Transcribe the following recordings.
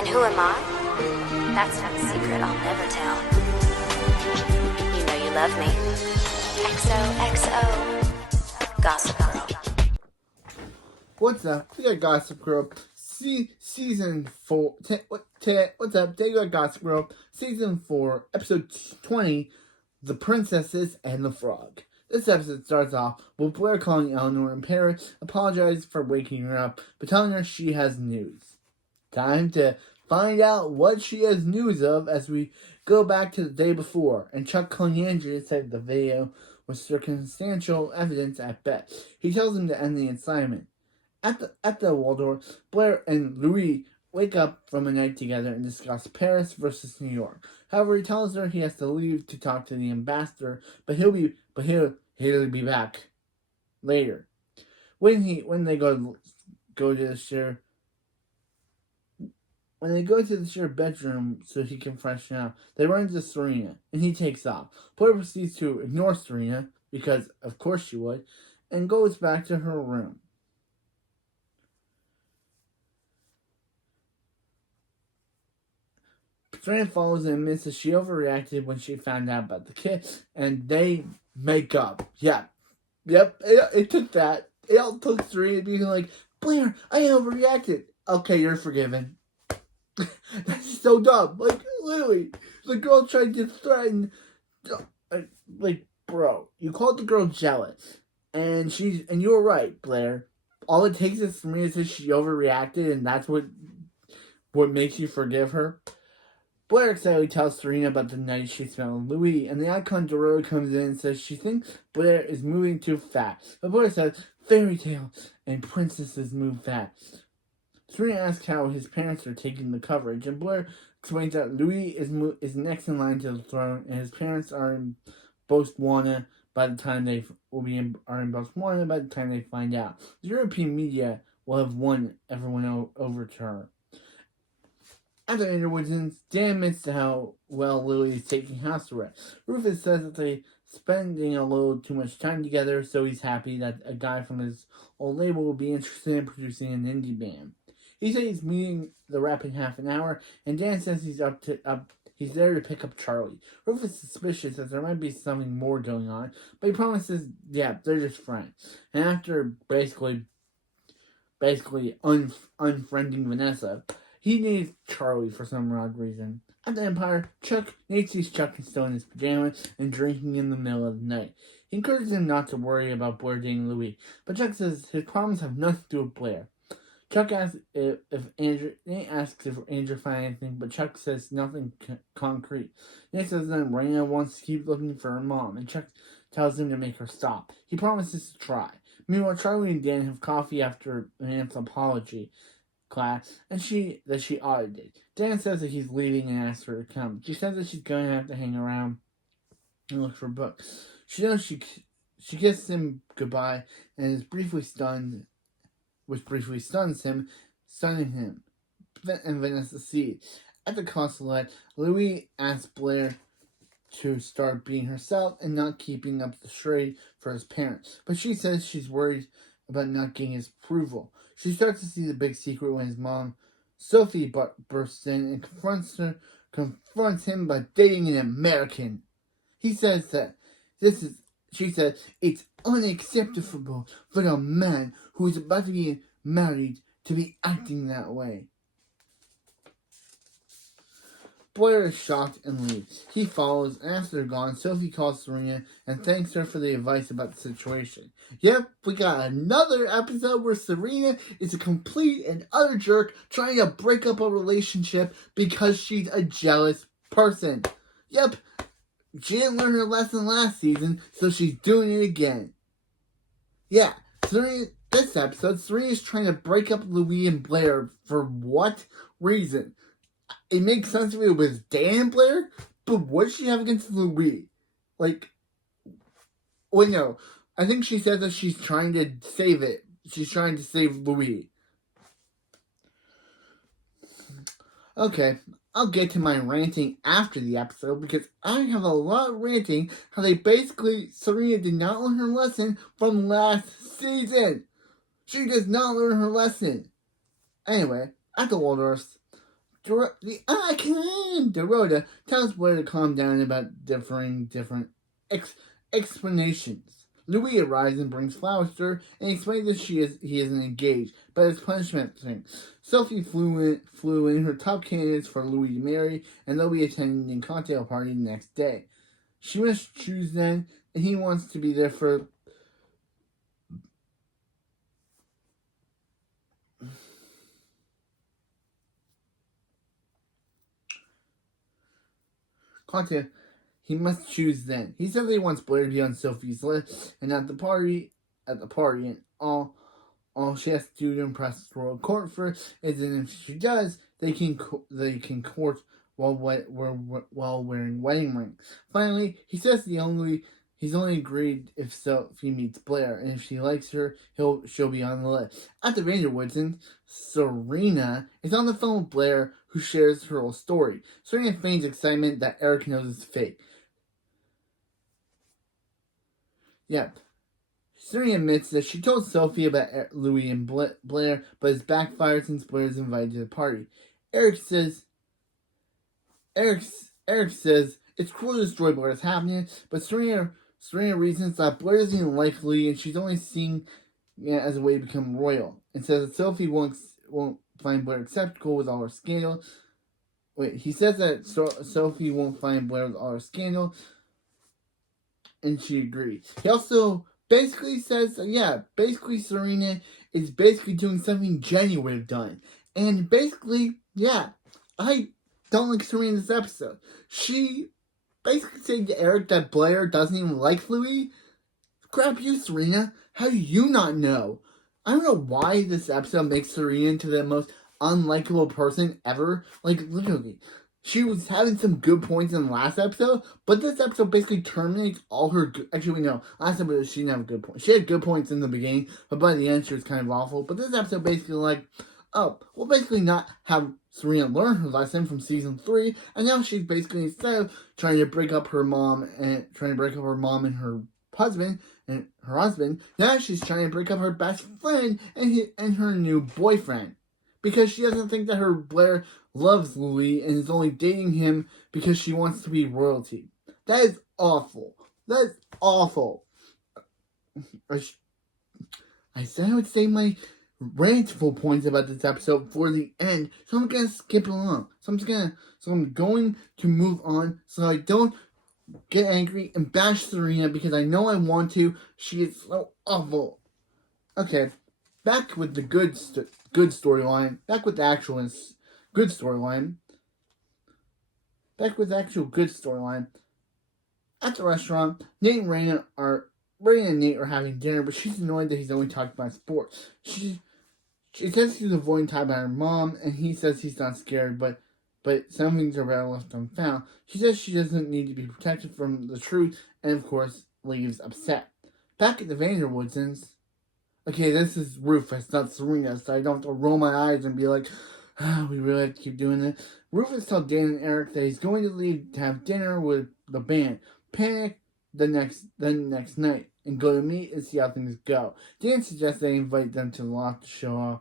And who am I? That's not a secret I'll never tell. You know you love me. XOXO. Gossip Girl. What's up? We got Gossip Girl. Season 4. What's up? They got Gossip Girl. Season 4, episode 20, The Princesses and the Frog. This episode starts off with Blair calling Eleanor and Paris, apologizing for waking her up, but telling her she has news. Time to find out what she has news of as we go back to the day before, and Chuck calling Andrew said the video was circumstantial evidence at best. He tells him to end the assignment. At the Waldorf, Blair and Louis wake up from a night together and discuss Paris versus New York. However, he tells her he has to leave to talk to the ambassador, but he'll be back later. When they go to the shared bedroom so he can freshen up, they run into Serena and he takes off. Blair proceeds to ignore Serena because of course she would, and goes back to her room. Serena follows and admits that she overreacted when she found out about the kid, and they make up. Yep. It took that. It all took Serena being like, Blair, I overreacted. Okay, you're forgiven. That's so dumb. Like, literally, the girl tried to threaten. Like, bro, you called the girl jealous, and you were right, Blair. All it takes is Serena to say she overreacted, and that's what makes you forgive her. Blair excitedly tells Serena about the night she spent with Louis, and the icon Dororo comes in and says she thinks Blair is moving too fast. But Blair says fairy tales and princesses move fast. Serena asks how his parents are taking the coverage, and Blair explains that Louis is next in line to the throne, and his parents are in Botswana by the time they find out. The European media will have won everyone over to her. After Andrew Dan admits to how well Lily is taking house arrest. Rufus says that they're spending a little too much time together, so he's happy that a guy from his old label will be interested in producing an indie band. He says he's meeting the rep in half an hour, and Dan says he's there to pick up Charlie. Rufus is suspicious that there might be something more going on, but he promises, they're just friends. And after basically unfriending Vanessa, he needs Charlie for some odd reason. At the Empire, Nate sees Chuck still in his pajamas and drinking in the middle of the night. He encourages him not to worry about Blair dating Louis, but Chuck says his problems have nothing to do with Blair. Nate asks if Andrew found anything, but Chuck says nothing concrete. Nate says that Raina wants to keep looking for her mom, and Chuck tells him to make her stop. He promises to try. Meanwhile, Charlie and Dan have coffee after an anthropology class, and she audited. Dan says that he's leaving and asks her to come. She says that she's going to have to hang around and look for books. She knows she kisses him goodbye and is briefly stunned, which briefly stunning him. And Vanessa sees. At the consulate, Louis asks Blair to start being herself and not keeping up the charade for his parents, but she says she's worried about not getting his approval. She starts to see the big secret when his mom, Sophie, bursts in and confronts him by dating an American. He says that she says it's unacceptable for a man who is about to be married to be acting that way. Blair is shocked and leaves. He follows, and after they're gone, Sophie calls Serena and thanks her for the advice about the situation. Yep, we got another episode where Serena is a complete and utter jerk trying to break up a relationship because she's a jealous person. Yep, she didn't learn her lesson last season, so she's doing it again. Yeah, this episode, Serena's trying to break up Louis and Blair for what reason? It makes sense if it was Dan and Blair, but what does she have against Louis? No. I think she said that she's trying to save it. She's trying to save Louis. Okay, I'll get to my ranting after the episode because I have a lot of ranting how Serena did not learn her lesson from last season. She does not learn her lesson. Anyway, at the Waldorf, Dorota tells Blair to calm down about different explanations. Louis arrives and brings flowers to her and explains that he isn't engaged, but it's punishment thing. Sophie flew in her top candidates for Louis to marry, and they'll be attending a cocktail party the next day. She must choose then, and he wants to be there for cocktail. He must choose then. He says he wants Blair to be on Sophie's list, and at the party, and all she has to do to impress the royal court first is that if she does, they can court while wearing wedding rings. Finally, he says he's only agreed if Sophie meets Blair, and if she likes her, she'll be on the list. At the Vanderwoodsons, Serena is on the phone with Blair, who shares her whole story. Serena feigns excitement that Eric knows is fake. Yep. Serena admits that she told Sophie about Louis and Blair, but it's backfired since Blair is invited to the party. Eric says it's cruel to destroy Blair's happiness, but Serena reasons that Blair isn't even likely, and she's only seeing it as a way to become royal, and says that Sophie won't find Blair acceptable with all her scandal. He says that Sophie won't find Blair with all her scandal, and she agrees. He also basically says, Serena is basically doing something Jenny would have done. And basically, I don't like Serena in this episode. She basically said to Eric that Blair doesn't even like Louis. Crap you, Serena. How do you not know? I don't know why this episode makes Serena into the most unlikable person ever. Like, literally. She was having some good points in the last episode, but this episode basically terminates all her actually, no. Last episode, she didn't have good points. She had good points in the beginning, but by the end, she was kind of awful. But this episode basically we'll basically not have Serena learn her lesson from season 3, and now she's basically, instead of trying to break up her mom and her husband, now she's trying to break up her best friend and her new boyfriend. Because she doesn't think that her Blair loves Louis and is only dating him because she wants to be royalty. That is awful. That is awful. I said I would save my rantful points about this episode for the end, so I'm gonna skip along. So I'm going to move on so I don't get angry and bash Serena because I know I want to. She is so awful. Okay, back with the good storyline. Back with the actual good storyline. At the restaurant, Nate and Raina and Nate are having dinner, but she's annoyed that he's only talking about sports. She says he's avoiding talking about her mom, and he says he's not scared, but some things are better left unfound. She says she doesn't need to be protected from the truth, and of course, leaves upset. Back at the Vanderwoodsons, okay, this is Rufus, not Serena, so I don't have to roll my eyes and be like, we really have to keep doing this. Rufus tells Dan and Eric that he's going to leave to have dinner with the band. Panic the next night and go to meet and see how things go. Dan suggests they invite them to the loft to show off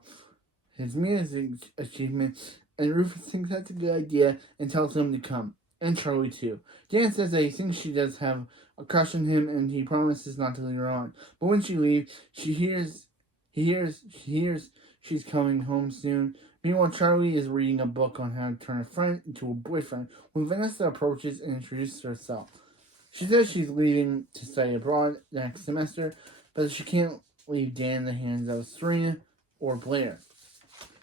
his music achievement, and Rufus thinks that's a good idea and tells them to come. And Charlie too. Dan says that he thinks she does have a crush on him, and he promises not to leave her on. But when she leaves, he hears she's coming home soon. Meanwhile, Charlie is reading a book on how to turn a friend into a boyfriend when Vanessa approaches and introduces herself. She says she's leaving to study abroad next semester, but she can't leave Dan in the hands of Serena or Blair.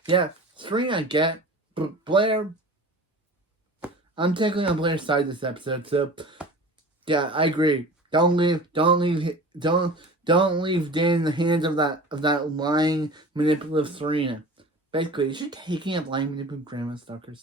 Yeah, Serena I get, but Blair, I'm technically on Blair's side this episode, so yeah, I agree. Don't leave Dan in the hands of that lying, manipulative Serena. Basically, is she taking up lying, manipulative grandma stalker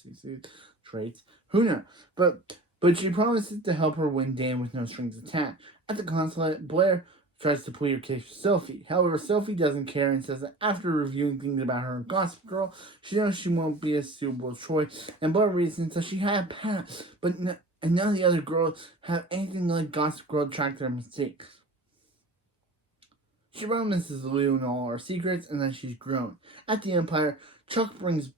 traits? Who knows? But she promises to help her win Dan with no strings attached. At the consulate, Blair tries to plead her case for Sophie. However, Sophie doesn't care and says that after reviewing things about her and Gossip Girl, she knows she won't be a suitable choice. And Blair reasons that she had a past, and none of the other girls have anything like Gossip Girl to track their mistakes. She promises Lou know all her secrets and that she's grown. At the Empire, Chuck brings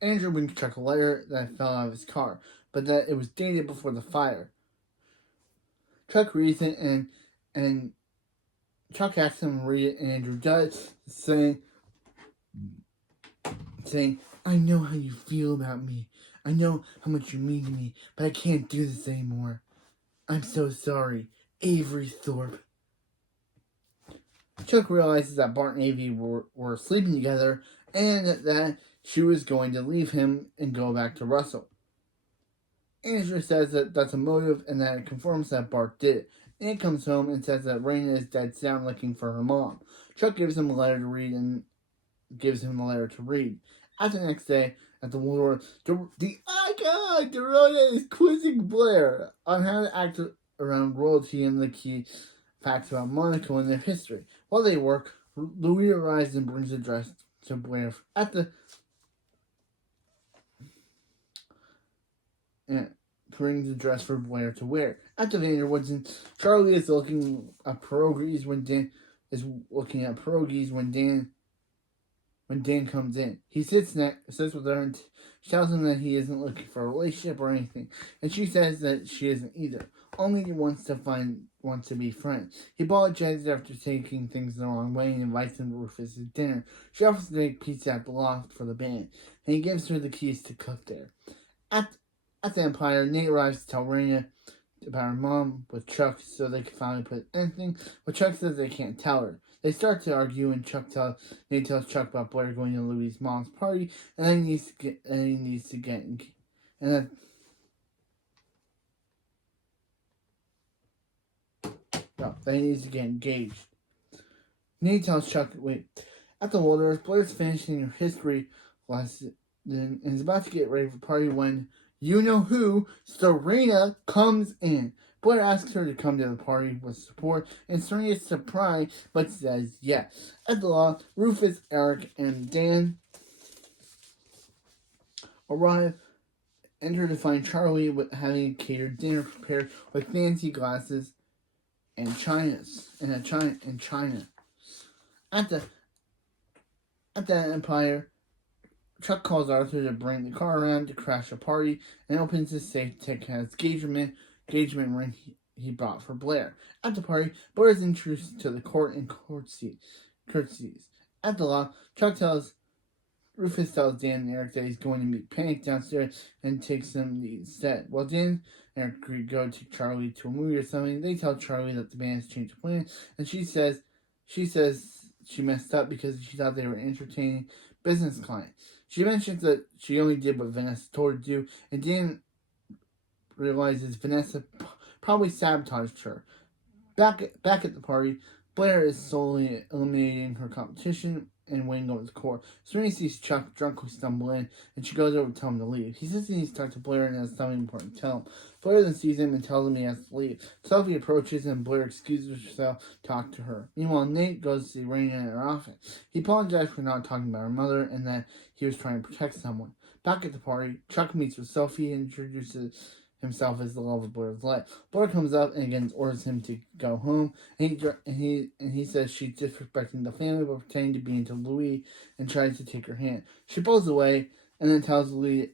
Andrew brings Chuck a letter that fell out of his car, but that it was dated before the fire. Chuck reads it, and Chuck asks him to read it, and Andrew does, saying, I know how you feel about me. I know how much you mean to me, but I can't do this anymore. I'm so sorry. Avery Thorpe. Chuck realizes that Bart and Avery were sleeping together, and that she was going to leave him and go back to Russell. Andrew says that that's a motive, and that it confirms that Bart did it. Anne comes home and says that Raina is dead sound looking for her mom. Chuck gives him a letter to read, After the next day, at the war, the icon Dorota is quizzing Blair on how to act around royalty and the key facts about Monaco and their history. While they work, Louis arrives and brings a dress to Blair brings a dress for Blair to wear. At the Vanderwoods, Charlie is looking at pierogies when Dan comes in. He sits with her and tells him that he isn't looking for a relationship or anything, and she says that she isn't either. Only wants to be friends. He apologizes after taking things the wrong way and invites him to Rufus' dinner. She offers to make pizza at the loft for the band, and he gives her the keys to cook there. At the Empire, Nate arrives to tell Raina about her mom with Chuck so they can finally put anything, but Chuck says they can't tell her. They start to argue, and Nate tells Chuck about Blair going to Louis' mom's party, and then he needs to get engaged. Nate tells Chuck, at the Waldorf, Blair's finishing her history lesson and is about to get ready for the party when you-know-who, Serena, comes in. Blair asks her to come to the party with support, and Serena is surprised, but says yes. At the law, Rufus, Eric, and Dan arrive, enter to find Charlie having a catered dinner prepared with fancy glasses and china. At the Empire, Chuck calls Arthur to bring the car around to crash a party and opens his safe to take his engagement ring he bought for Blair. At the party, Blair is introduced to the court and courtesies. At the law, Rufus tells Dan and Eric that he's going to meet Panic downstairs and takes them to the set. While Dan and Eric go to Charlie to a movie or something, they tell Charlie that the band has changed plans, and she says she messed up because she thought they were entertaining business clients. She mentions that she only did what Vanessa told her to do, and Dan realizes Vanessa probably sabotaged her. Back at the party, Blair is slowly eliminating her competition and waiting over the court. Serena sees Chuck drunkenly stumble in, and she goes over to tell him to leave. He says he needs to talk to Blair and has something important to tell him. Blair then sees him and tells him he has to leave. Sophie approaches and Blair excuses herself to talk to her. Meanwhile, Nate goes to see Raina in her office. He apologized for not talking about her mother and that he was trying to protect someone. Back at the party, Chuck meets with Sophie and introduces himself as the love of Blair's life. Blair comes up and again orders him to go home, and he says she's disrespecting the family by pretending to be into Louis and tries to take her hand. She pulls away and then tells Louis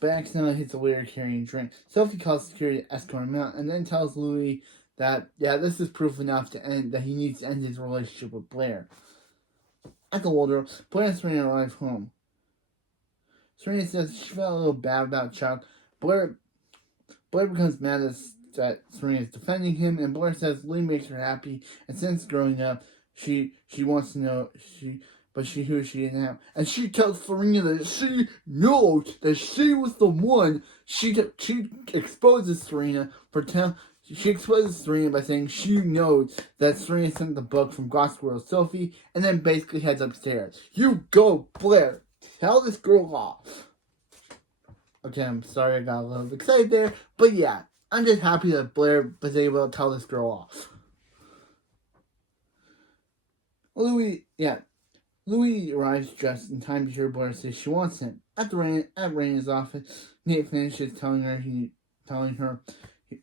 but accidentally hits a waiter carrying a drink. Sophie calls security to escort him out and then tells Louis that this is proof enough that he needs to end his relationship with Blair. At the Waldorf, Blair and Serena arrive home. Serena says she felt a little bad about Chuck. Blair becomes mad that Serena is defending him, and Blair says Lee makes her happy, and since growing up, she wants to know who she didn't have. And she tells Serena that she knows that she was the one. She exposes Serena She exposes Serena by saying she knows that Serena sent the book from Gossip Girl Sophie, and then basically heads upstairs. You go, Blair. Tell this girl off. Okay, I'm sorry I got a little excited there, but yeah, I'm just happy that Blair was able to tell this girl off. Louis arrives just in time to hear Blair say she wants him. At Raina's office, Nate finishes telling her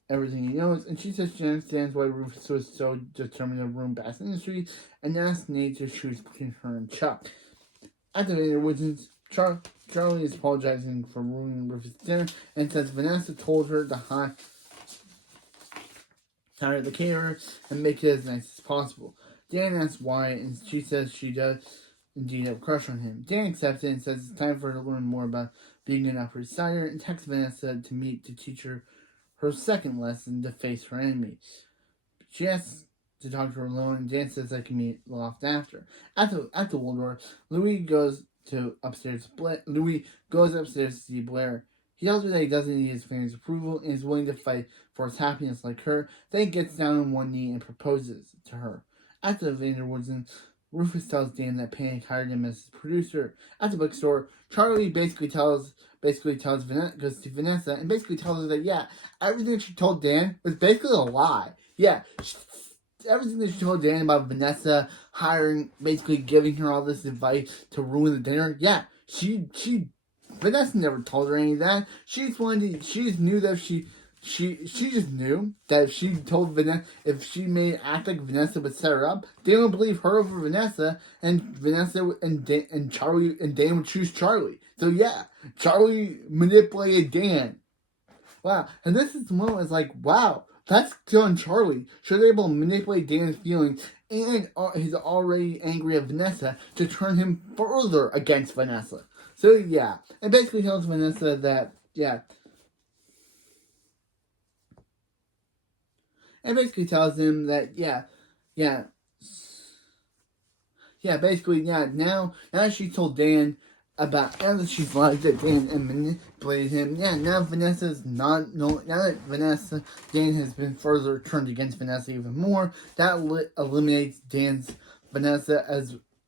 everything he knows, and she says she understands why Rufus was so determined to ruin Bass Industries, and asks Nate to choose between her and Chuck. At the Vader Woods, Charlie is apologizing for ruining Rufus' dinner, and says Vanessa told her to hire the caterer and make it as nice as possible. Dan asks why, and she says she does indeed have a crush on him. Dan accepts it and says it's time for her to learn more about being an Upper East Sider, and texts Vanessa to meet to teach her second lesson to face her enemy. She asks to talk to her alone, and Dan says they can meet loft after. At the Waldorf, Louis goes upstairs to see Blair. He tells her that he doesn't need his family's approval and is willing to fight for his happiness like her. Then he gets down on one knee and proposes to her. At the Vanderwoodsen, Rufus tells Dan that Panic hired him as his producer. At the bookstore, Charlie goes to Vanessa and basically tells her that, everything she told Dan was basically a lie. Everything that she told Dan about Vanessa basically giving her all this advice to ruin the dinner, Vanessa never told her any of that. She just knew that she just knew that if she told Vanessa, if she made it act like Vanessa would set her up, Dan would believe her over Vanessa, and Vanessa and Charlie and Dan would choose Charlie. So Charlie manipulated Dan. Wow, and this is the moment it's like, wow, that's on Charlie. She was able to manipulate Dan's feelings and he's already angry at Vanessa to turn him further against Vanessa. So and basically tells Vanessa that and basically tells him that now she told Dan about, now that she's lied to Dan and manipulated him, now that Dan has been further turned against Vanessa even more, that eliminates Vanessa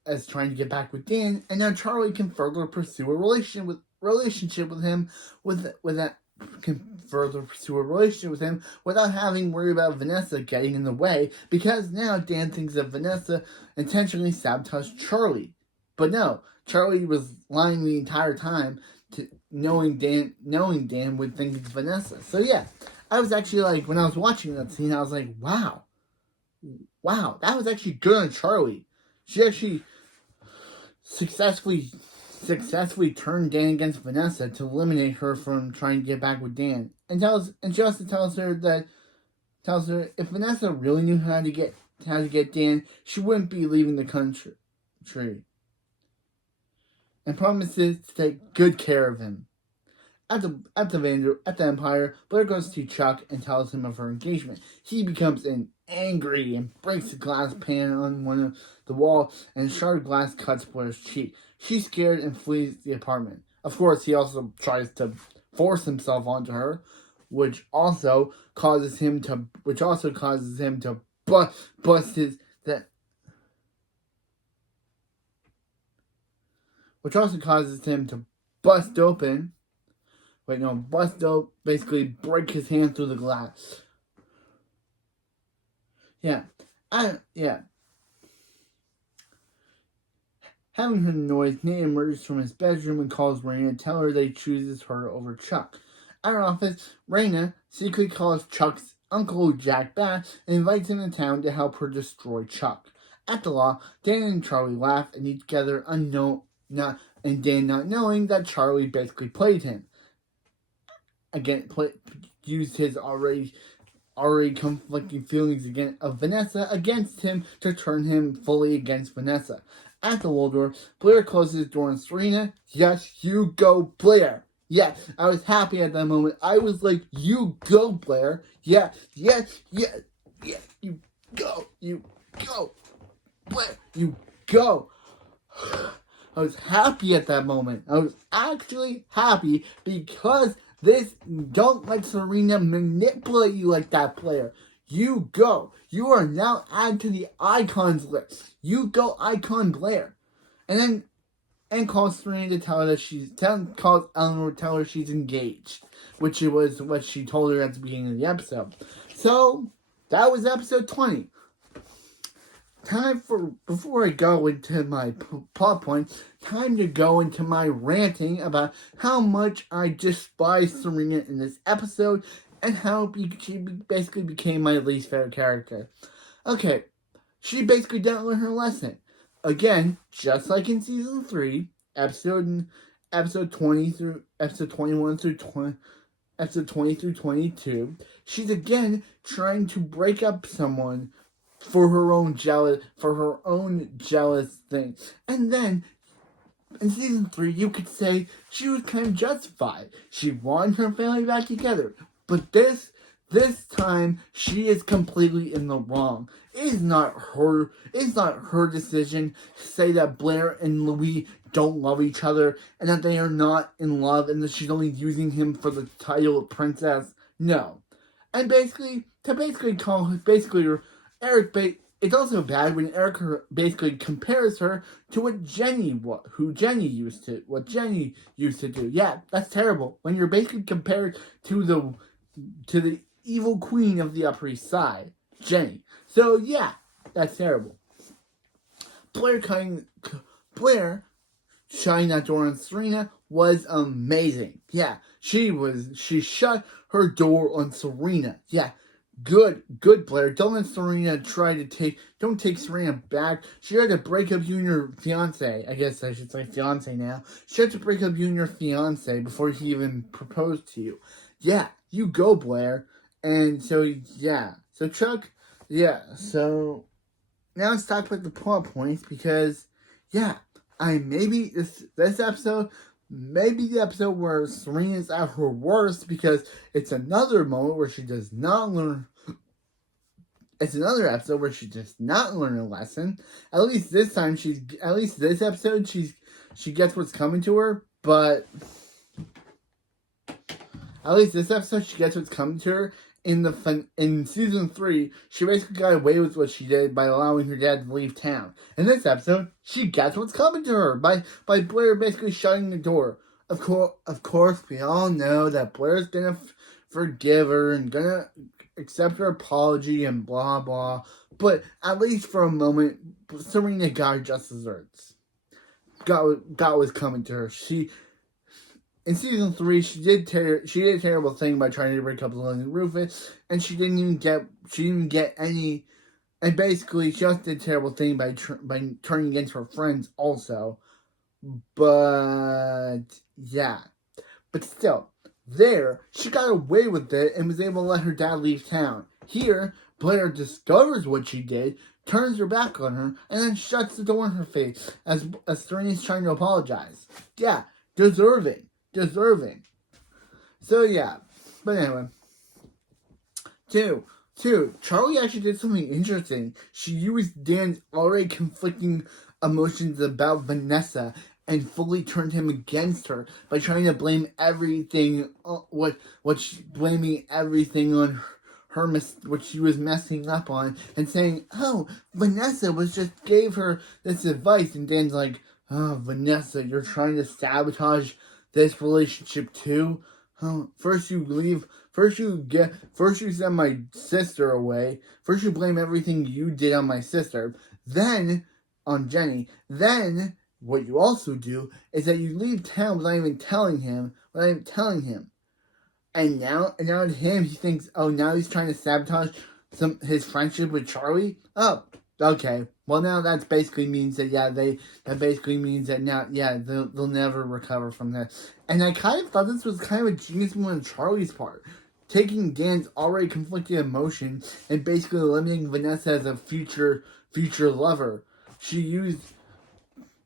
as trying to get back with Dan, and now Charlie can further pursue a relationship with him without having worry about Vanessa getting in the way, because now Dan thinks that Vanessa intentionally sabotaged Charlie. But no, Charlie was lying the entire time, knowing Dan would think it's Vanessa. So I was actually like, when I was watching that scene, I was like, wow, that was actually good on Charlie. She actually successfully turned Dan against Vanessa to eliminate her from trying to get back with Dan, and she also tells her if Vanessa really knew how to get Dan, she wouldn't be leaving the country, and promises to take good care of him. At the Empire, Blair goes to Chuck and tells him of her engagement. He becomes angry and breaks the glass pan on one of the wall, and a shard of glass cuts Blair's cheek. She's scared and flees the apartment. Of course, he also tries to force himself onto her, which also causes him to bust his which also causes him to basically break his hand through the glass. Having heard the noise, Nate emerges from his bedroom and calls Raina to tell her that he chooses her over Chuck. At her office, Raina secretly calls Chuck's uncle Jack back and invites him to town to help her destroy Chuck. At the law, Dan and Charlie laugh and eat together Dan not knowing that Charlie basically played him. Used his already conflicting feelings of Vanessa against him to turn him fully against Vanessa. At the Waldorf, Blair closes his door on Serena. Yes, you go, Blair. Yeah, I was happy at that moment. I was like, you go, Blair. Yeah, you go, Blair, you go. I was happy at that moment. I was actually happy because don't let Serena manipulate you like that, Blair. You go. You are now added to the icons list. You go, Icon Blair. And calls Serena to tell her that calls Eleanor to tell her she's engaged, which was what she told her at the beginning of the episode. So, that was episode 20. Before I go into my plot points, time to go into my ranting about how much I despise Serena in this episode and how she basically became my least favorite character. Okay, she basically didn't learn her lesson. Again, just like in season 3, episode 20 through episode 21 through 20, episode 20 through 22, she's again trying to break up someone for her own jealous thing. And then in season 3, you could say she was kind of justified. She wanted her family back together. But this time, she is completely in the wrong. It is not her decision to say that Blair and Louis don't love each other and that they are not in love and that she's only using him for the title of princess. No. And it's also bad when Eric basically compares her to what Jenny used to do. Yeah, that's terrible. When you're basically compared to the evil queen of the Upper East Side, Jenny. So yeah, that's terrible. Blair shutting that door on Serena was amazing. Yeah, she shut her door on Serena. Yeah. Good, Blair. Don't let Serena don't take Serena back. She had to break up you and your fiance. I guess I should say fiance now. She had to break up you and your fiance before he even proposed to you. Yeah, you go, Blair. And so, yeah. So, Chuck, yeah. So, now let's talk about the plot points because, yeah, maybe this episode, maybe the episode where Serena's at her worst because it's another moment where she does not learn. It's another episode where she does not learn a lesson. At least this episode she gets what's coming to her. But at least this episode she gets what's coming to her. In season 3, she basically got away with what she did by allowing her dad to leave town. In this episode, she gets what's coming to her by Blair basically shutting the door. Of course, we all know that Blair's gonna forgive her and gonna accept her apology and blah blah. But at least for a moment, Serena got her just desserts. Got what's coming to her. In season 3, she did a terrible thing by trying to break up Lily and Rufus, and she didn't get any. And basically, she also did a terrible thing by turning against her friends also. But yeah, but still, she got away with it and was able to let her dad leave town. Here, Blair discovers what she did, turns her back on her, and then shuts the door in her face as Serena's trying to apologize. Yeah, deserving. So yeah, but anyway. Two, Charlie actually did something interesting. She used Dan's already conflicting emotions about Vanessa and fully turned him against her by trying to blame everything, blaming everything on her, what she was messing up on, and saying, "Oh, Vanessa gave her this advice," and Dan's like, "Oh, Vanessa, you're trying to sabotage this relationship too? First you send my sister away. First you blame everything you did on my sister. Then on Jenny. Then what you also do is that you leave town without even telling him. And now to him he thinks, oh, now he's trying to sabotage his friendship with Charlie? Oh, okay. Well, now that basically means that they'll never recover from that. And I kind of thought this was kind of a genius move on Charlie's part, taking Dan's already conflicted emotion and basically eliminating Vanessa as a future lover.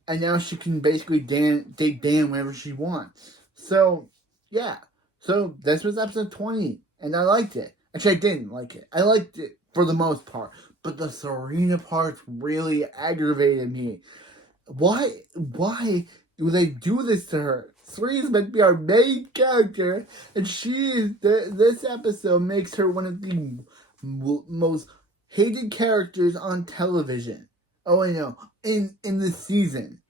And now she can basically date Dan whenever she wants. So yeah. So this was episode 20, and I liked it. Actually, I didn't like it. I liked it for the most part. But the Serena part really aggravated me. Why do they do this to her? Serena's meant to be our main character, and this episode makes her one of the most hated characters on television. Oh, I know. In the season.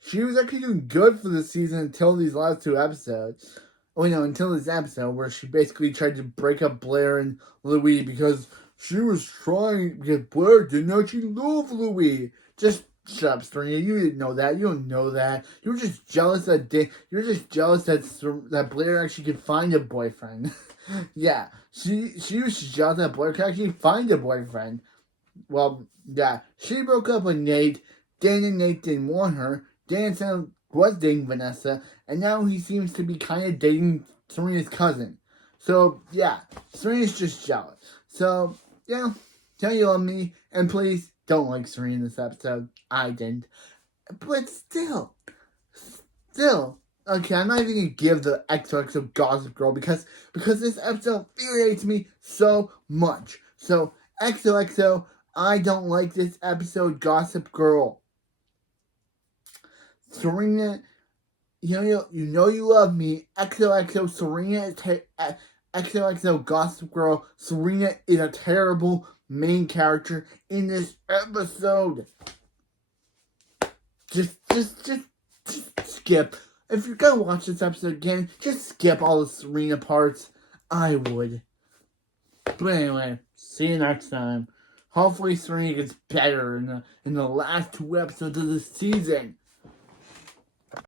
She was actually doing good for the season until these last 2 episodes. Oh, no, until this episode where she basically tried to break up Blair and Louis because Blair didn't actually love Louis. Just Shut up, Serena. You didn't know that. You don't know that. You were just jealous that that Blair actually could find a boyfriend. Yeah, she was just jealous that Blair could actually find a boyfriend. Well, yeah, she broke up with Nate. Dan and Nate didn't want her. Dan was dating Vanessa, and now he seems to be kind of dating Serena's cousin. So, yeah, Serena's just jealous. So, yeah, tell you love me, and please don't like Serena in this episode. I didn't. But still, okay, I'm not even gonna give the XOXO Gossip Girl because this episode infuriates me so much. So, XOXO, I don't like this episode, Gossip Girl. Serena, you know you love me. XOXO, Serena XOXO Gossip Girl, Serena is a terrible main character in this episode. Just skip. If you're gonna watch this episode again, just skip all the Serena parts. I would. But anyway, see you next time. Hopefully Serena gets better in the last 2 episodes of the season.